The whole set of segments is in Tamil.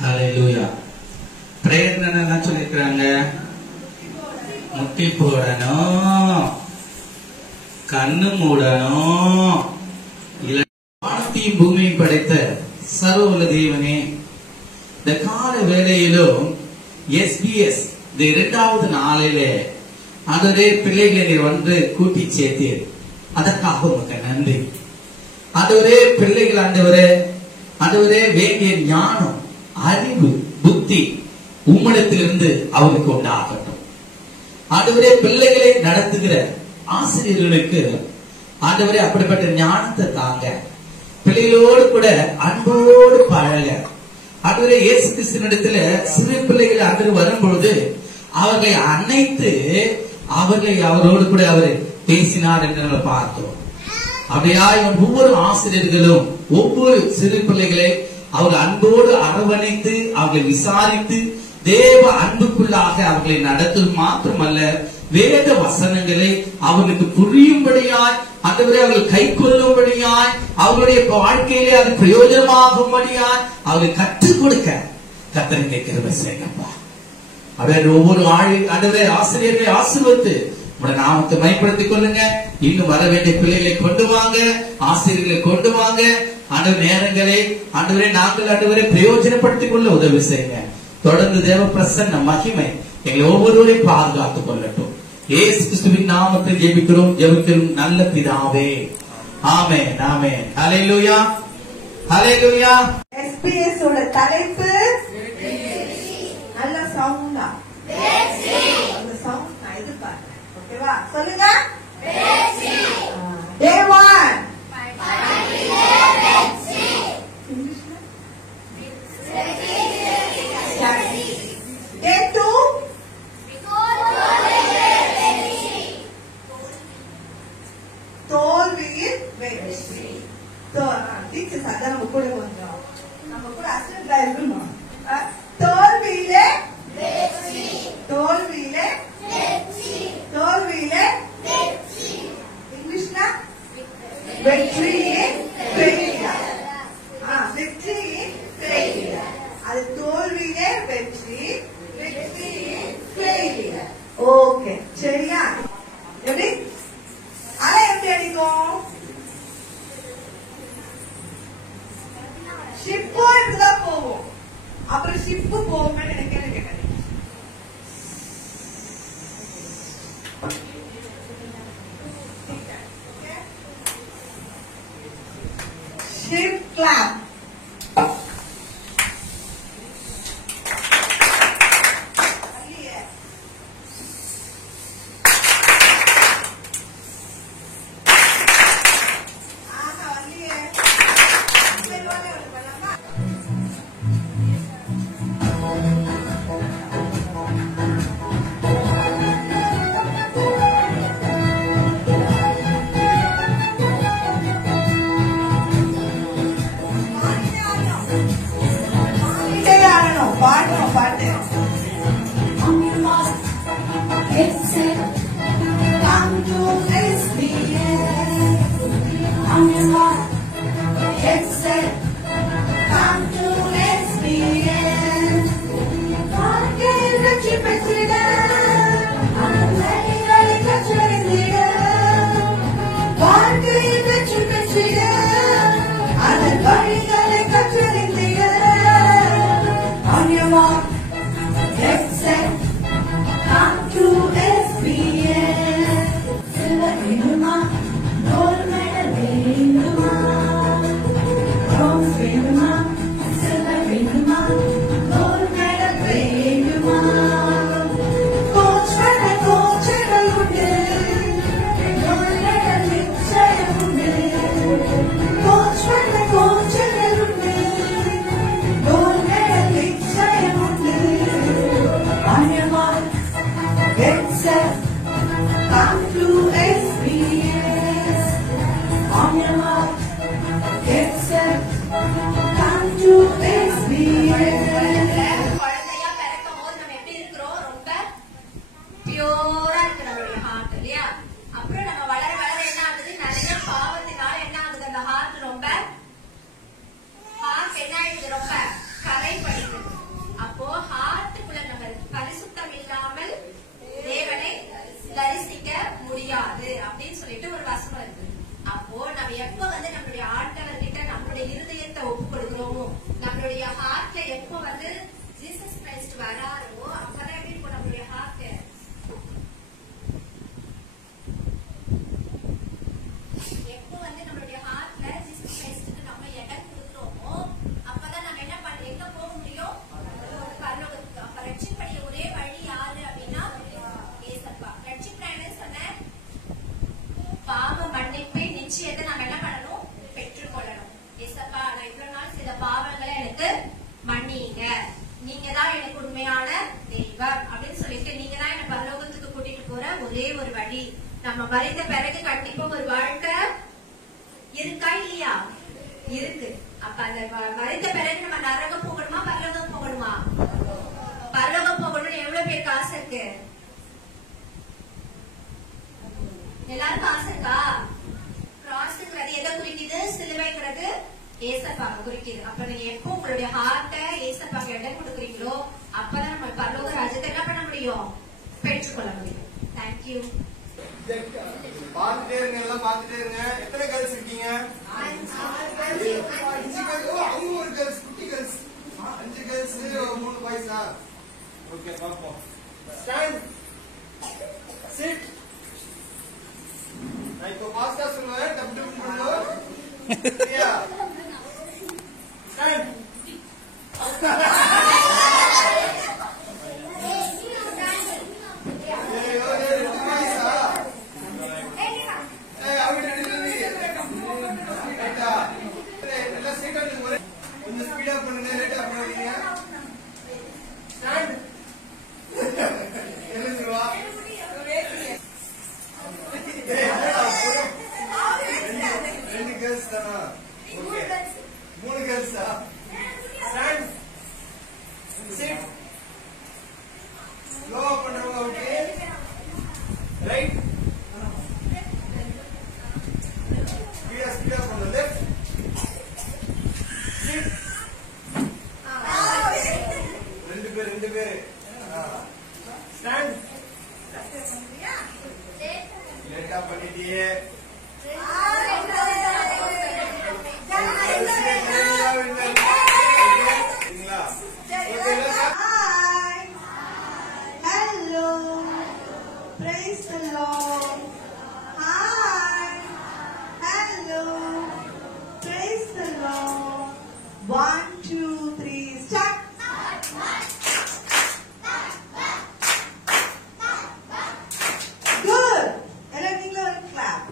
ஹல்லேலூயா. பிரேயர் என்ன சொல்லிருக்காங்க? முட்டி போடணும், கண்ணு மூடணும். வானத்தையும் பூமியும் படைத்த சர்வவல்ல தேவனே, இந்த கால வேளையிலும் SBS இந்த 2வது நாளிலே அதே பிள்ளைகளை வந்து கூட்டி சேர்த்தீர். அதற்காக உங்களுக்கு நன்றி. ஆண்டவரே, பிள்ளைகள் ஆண்டவரே வேண்டிய ஞானம், அறிவு, புத்தி உம்மிடத்திலிருந்து அவருக்கு உண்டாகட்டும். ஆண்டவரே, பிள்ளைகளை நடத்துகிற ஆசிரியர்களுக்கு ஆண்டவரே அப்படிப்பட்ட ஞானத்தை தாங்க. பிள்ளைகளோடு கூட அன்போடு பழக. ஆண்டவரே, இயேசு கிறிஸ்துவினிடத்துல சிறு பிள்ளைகள் ஆண்டவர் வரும்பொழுது அவர்களை அணைத்து அவரோடு கூட அவர் பேசினார் என்று நம்ம பார்த்தோம். அப்படியா ஒவ்வொரு ஆசிரியர்களும் ஒவ்வொரு சிறு பிள்ளைகளை அவர் அன்போடு அரவணைத்து அவர்களை விசாரித்து தேவ அன்புக்குள்ளாக அவர்களை நடத்துவது மாத்திரமல்ல, வேத வசனங்களை அவர்களுக்கு புரியும்படியாய், ஆண்டவரே அவர்கள் கை கொள்ளும்படியாய், அவர்களுடைய வாழ்க்கையிலே அது பிரயோஜனமாகும்படியாய் அவர்களை கற்றுக் கொடுக்க கர்த்தரை கிருபை செய்யுங்கப்பா. அவர் ஒவ்வொரு ஆண்டவரே ஆசிரியர்களை ஆசீர்வதித்து உங்களுடைய நாமத்தை மையப்படுத்திக் கொள்ளுங்க. இன்னும் வர வேண்டிய பிள்ளைகளை கொண்டு வாங்க, ஆசிரியர்களை கொண்டு வாங்க. ஆண்டவர் நேரங்களை ஆண்டவரே நாங்கள் ஆண்டவரை பிரயோஜனப்படுத்திக் கொள்ள உதவி செய்யுங்க. தொடர்ந்து தேவ பிரசன்ன மகிமை எங்களை ஒவ்வொருவரையும் பாதுகாத்துக் கொள்ளட்டும். இயேசு கிறிஸ்துவின் நாமத்தில் ஜெபிக்கிறோம் நல்ல பிதாவே. ஆமென், ஆமென். ஹல்லேலூயா, ஹல்லேலூயா. SBS ஓட தலைப்பு நல்ல சவுண்டா அந்த சவுண்ட் நான் எதிர்பார்க்கிறேன். ஓகேவா? சொல்லுங்க. Day 1 Day 2 தோல்வியில் வெற்றி. டீச்சர்ஸ் அதான் நம்ம கூட கொஞ்சம் நம்ம கூட அசிஸ்டன்டா இருக்கணும். தோல்வியிலே வெற்றி, தோல்வியிலே வெற்றி, தோல்வியிலே வெற்றி. இங்கிலீஷ்ல வெற்றியின் ஃபெயிலியர். வெற்றியின் ஃபெயிலியர். அது தோல்வியிலே வெற்றி, வெற்றியின் ஃபெயிலியர். ஓகே, சரியா? எப்படி அலை எப்படி அடிக்கும்? ஷிப்பு இப்படிதான் போகும். அப்புறம் ஷிப்பு போகுமே நினைக்கிறேன். Ship clap. From எப்ப வந்து நம்மளுடைய ஆண்டவர்கிட்ட நம்மளுடைய இருதயத்தை ஒப்பு கொடுக்கிறோமோ, நம்மளுடைய ஹார்ட்ல எப்ப வந்து ஜீசஸ் கிரைஸ்ட் வராரோ அப்பதான் எப்படி இருக்கும் நம்மளுடைய ஹார்ட். எப்ப வந்து நம்மளுடைய ஹார்ட்ல ஜீசஸ் கிரைஸ்டுக்கு நம்ம இடம் கொடுக்கிறோமோ அப்பதான் நம்ம என்ன பண்ண எங்க போக முடியும், பரலோகத்துக்கு. அப்ப ரட்சிப்படைய ஒரே வழி யாரு அப்படின்னா ஏசப்பா. ரட்சிப்பு சொன்ன பாவ மன்னிப்பை நிச்சயத்தை நம்ம என்ன பண்ணணும், பெற்றுக்கொள்ளணும். ஏசப்பா, நான் இவ்வளவு நாள் செய்த பாவங்களை எனக்கு மன்னிங்க, நீங்க தான் எனக்கு உண்மையான தெய்வம் அப்படின்னு சொல்லிட்டு நீங்க தான் என்ன பரலோகத்துக்கு கூட்டிட்டு போற ஒரே ஒரு வழி. நம்ம மறைந்த பிறகு கண்டிப்பா ஒரு வாழ்க்கை இருக்கா இல்லையா? இருக்கு. அப்ப அந்த மறைந்த பிறகு நம்ம நரகம் போகணுமா பரலோகம் போகணுமா? பரலோகம் போகணும்னு எவ்வளவு பேருக்கு ஆசை இருக்கு? எல்லாருக்கும் ஆசை இருக்கா? கிராஸ்ங்கிறது எதை குறிக்குது? சிலுவைங்கிறது ஏசப்பாவை குறிக்குது. அப்ப நீங்க எப்போ உங்களுடைய ஹார்ட்டை ஏசப்பாக்கு இடம் கொடுக்குறீங்களோ அப்பதான் நம்ம பரலோக ராஜ்யத்தை என்ன பண்ண முடியும், பெற்றுக்கொள்ள முடியும். தேங்க்யூ. பாத்துட்டே இருங்க, எல்லாம் பாத்துட்டே இருங்க. எத்தனை கேர்ள்ஸ் இருக்கீங்க? 5 அவங்க ஒரு கேர்ள்ஸ், குட்டி கேர்ள்ஸ். 5 கேர்ள்ஸ் 3 பாய்ஸா? ஓகே, பாப்போம். Stand, sit. நான் இப்போ பாஸ்டா சொல்லுவேன், டப் டப் பண்ணுவோம். சரியா? ஸ்டாண்ட். கொஞ்சம் ஸ்பீடா பண்ணுங்க, லேட்டா பண்ணாதீங்க. ஸ்டாண்ட். எழுந்துருவா. 2 கேர்ள்ஸ் தானா? ஓகே, 3 கேர்ள்ஸா? Stand, sit. ஸ்லோவா பண்றவங்க ஓகே, ரைட். ஸ்பீடா பண்ணு, லெஃப்ட். சிட். 2 பேர். ஸ்டாண்ட். லேட்டா பண்ணிட்டியே. Hello. Praise the Lord. Hi. Hello. Praise the Lord. 1, 2, 3, start. Good. Everything will clap.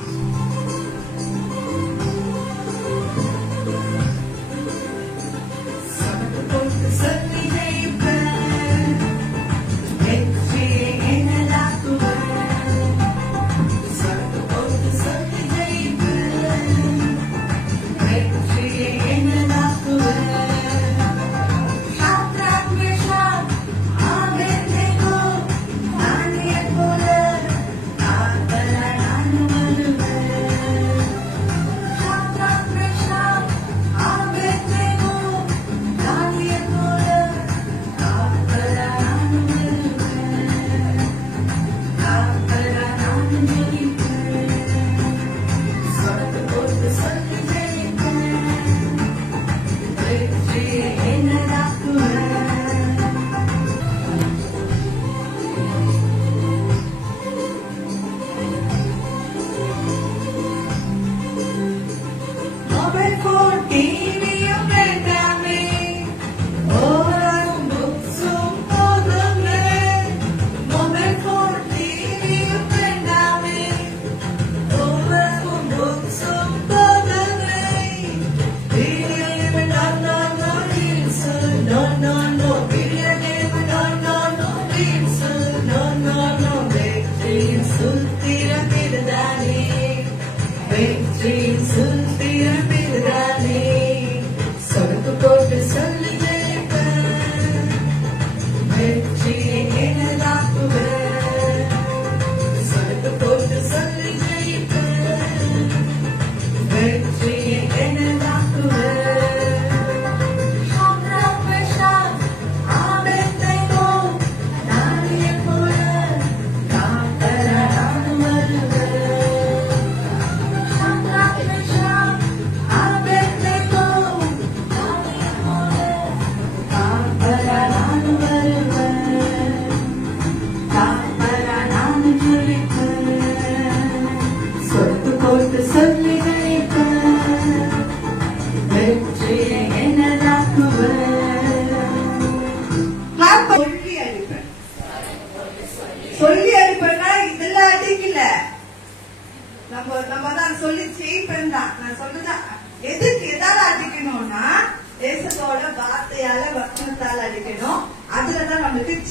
Victory, Sultira Bidani.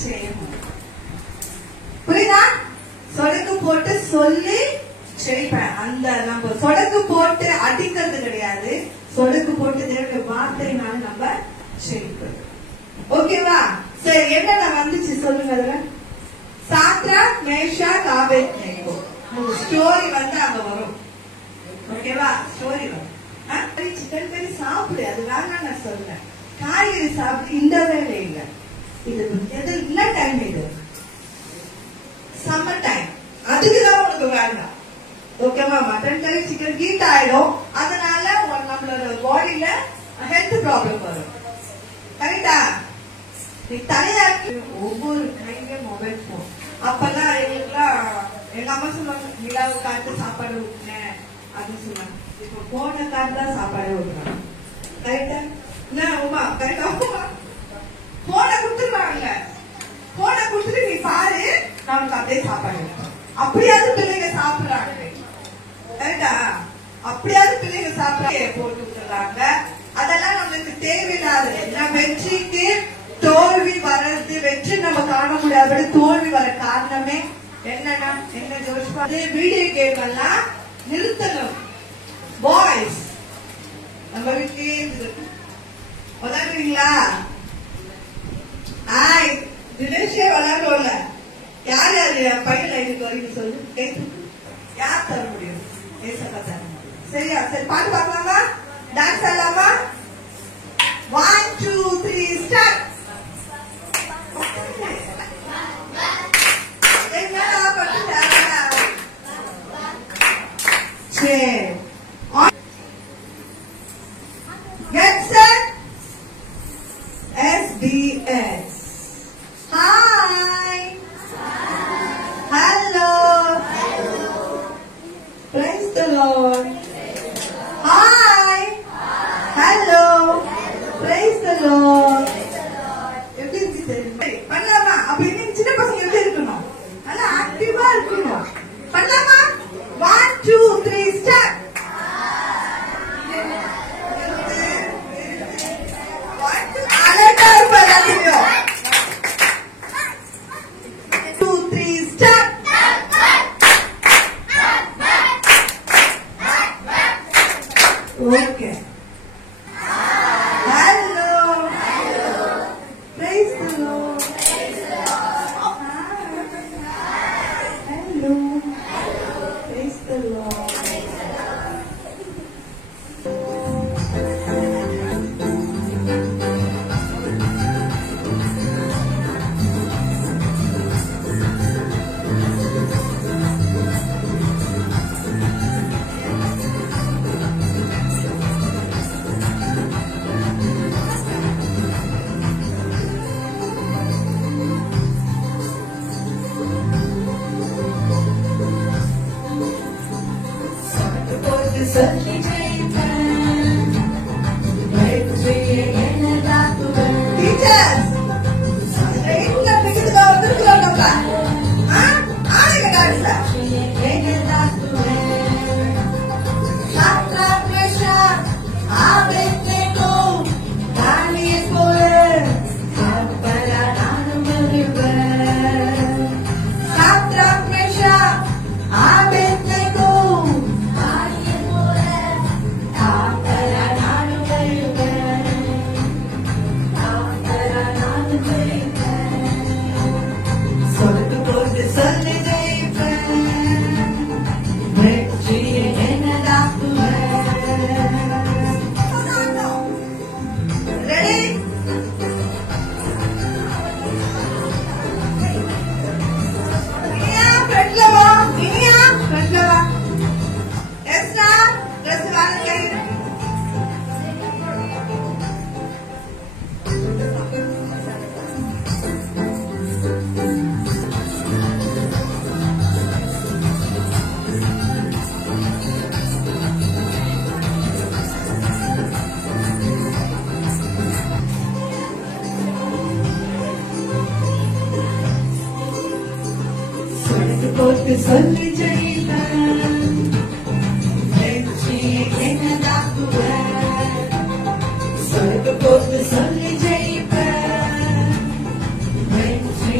செய்யணும். புரியுதா? சொடக்கு போட்டு சொல்லி ஜெயிப்பேன். அந்த நம்ம சொடக்கு போட்டு அடிக்கிறது கிடையாது, சொடக்கு போட்டு தேவையான வார்த்தைனால நம்ம ஜெயிப்பது. ஓகேவா? சரி, என்னென்ன வந்துச்சு சொல்லுங்க. அதுல சாத்ராக் மேஷாக் ஆபேத்நேகோ ஸ்டோரி வந்து அங்க வரும். ஓகேவா? ஸ்டோரி வரும். சிக்கன் கறி சாப்பிடு, அது வேணாம் நான் சொல்றேன். காய்கறி சாப்பிட்டு இந்த வேலை இல்லை. இது எது என்ன டைம்? இது சம்மர் டைம். அதுக்குதான் உனக்கு வேண்டாம். ஓகேவா? மட்டன் கறி சிக்கன் ஹீட் ஆயிடும், அதனால நம்மளோட பாடியில ஹெல்த் ப்ராப்ளம் வரும். கரெக்டா? நீ தலையாக்கி ஒவ்வொரு கையிலும் மொபைல் போன். அப்பெல்லாம் எங்களுக்குலாம் எங்க அம்மா சொல்லுவாங்க, நிலாவை காட்டு சாப்பாடு ஊட்டினேன் அப்படின்னு சொல்லுவாங்க. இப்ப போனை காட்டு தான் சாப்பாடு ஊட்டுறாங்க. கரெக்டா? என்ன உமா? கரெக்டா? போனை கொடுத்துருவாங்க. போனை கொடுத்துட்டு நீ பாரு, நமக்கு அப்படியே சாப்பாடு. அப்படியாவது பிள்ளைங்க சாப்பிடுறாங்க. கரெக்டா? அப்படியாவது பிள்ளைங்க சாப்பிட போட்டு விட்டுறாங்க. அதெல்லாம் நம்மளுக்கு தேவையில்லாத. வெற்றிக்கு தோல்வி வர்றது, வெற்றி நம்ம காண முடியாத தோல்வி வர காரணமே என்னன்னா, என்ன ஜோஷ்பா, வீடியோ கேம் எல்லாம் நிறுத்தணும். பாய்ஸ் நம்ம வீட்லயே விளையாடுவீங்களா? தினேஷே விளையாடுவோம்ல. யார் யாரு பையன் லைனுக்கு வரீங்க சொல்லு. யார் தர முடியும்? ஏசப்பா தர முடியும். சரியா? சரி, பாட்டு பார்க்கலாமா? டான்ஸ் ஆடலாமா? 1 2 3 start. Get set. SBS. Hi. Hello. Praise the Lord. Hi. Hello. Praise the Lord. எப்படி இருக்கு தெரியுமா? பண்ணலாமா? அப்ப இன்னைக்கு சின்ன பசங்க எப்படி இருக்கணும்? நல்லா ஆக்டிவா இருக்கணும். பண்ணலாமா? 1 2 3 ஸ்டார்ட். அலர்ட்டா இருப்பா எல்லாத்தையும். 2 3 ஸ்டார்ட். ஓகே. Porque சொல்லி ஜெயிப்பேன் வெற்றி என்னதாக்குவேன் சொல்லுக்கு போட்டு சொல்லி ஜெயிப்பேன் வெற்றி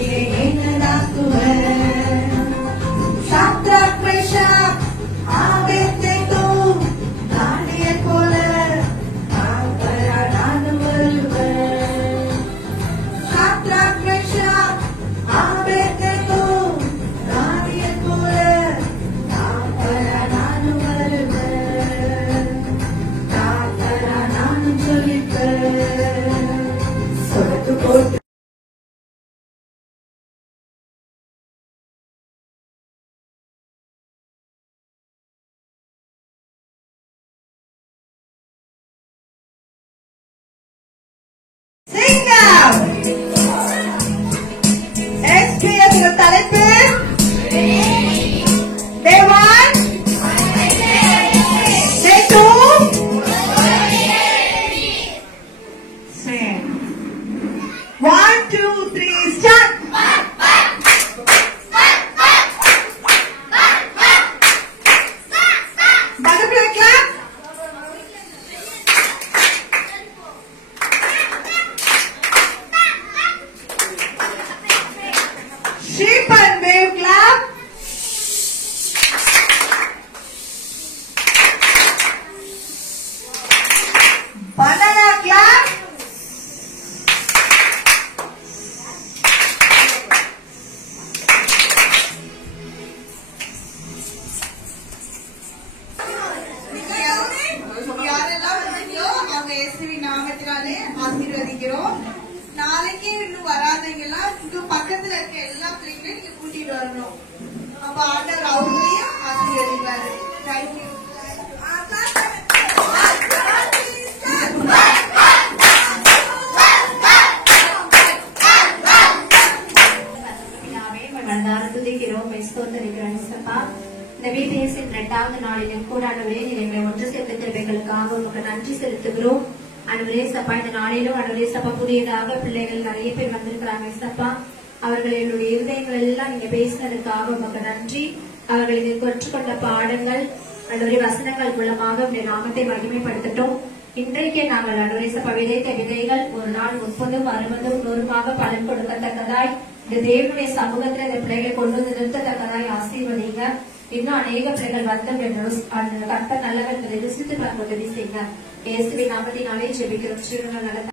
நாமத்தினாலே ஆசீர்வதிக்கிறோம். நாளைக்கே இன்னும் வராதவங்க எல்லாம் இங்க பக்கத்துல இருக்க எல்லா பிள்ளைங்களையும் நீங்க கூட்டிட்டு வரணும். அப்ப ஆண்டவர் அவங்களையும் ஆசீர்வதிப்பாரு. தேங்க்யூ. இந்த வீட்டேசின் 2வது நாளிலும் கூட ஆண்டவரே எங்களை ஒன்று சேர்த்த கிருபைகளுக்காக உங்களுக்கு நன்றி செலுத்துகிறோம். ஆண்டவரே சப்பா இந்த நாளிலும் ஆண்டவரே சப்பா புதியதாக பிள்ளைகள் நிறைய பேர் வந்திருக்கிறாங்க சப்பா. அவர்களுடைய இருதயங்கள் எல்லாம் நீங்க பேசினதுக்காக உங்களுக்கு நன்றி. அவர்களுக்கு கற்றுக்கொண்ட பாடங்கள் ஆண்டவரே வசனங்கள் மூலமாக உடைய நாமத்தை மகிமைப்படுத்தட்டும். இன்றைக்கு நாங்கள் ஆண்டவரே சப்பா விதைத்த விதைகள் ஒரு நாள் 30, 60, 100 பலன் கொடுக்கத்தக்கதாய் இந்த தேவனுடைய சமூகத்துல இந்த பிள்ளைகளை கொண்டு வந்து நிறுத்தத்தக்கதாய் ஆசீர்வதிங்க. இன்னும் அநேக பிள்ளைகள் வந்து கர்த்தர் நல்லவர் ருசித்து பார்க்க உதவி செய்யுங்க. இயேசுவின் நாமத்தினாலே ஜெபிக்கிறோம்.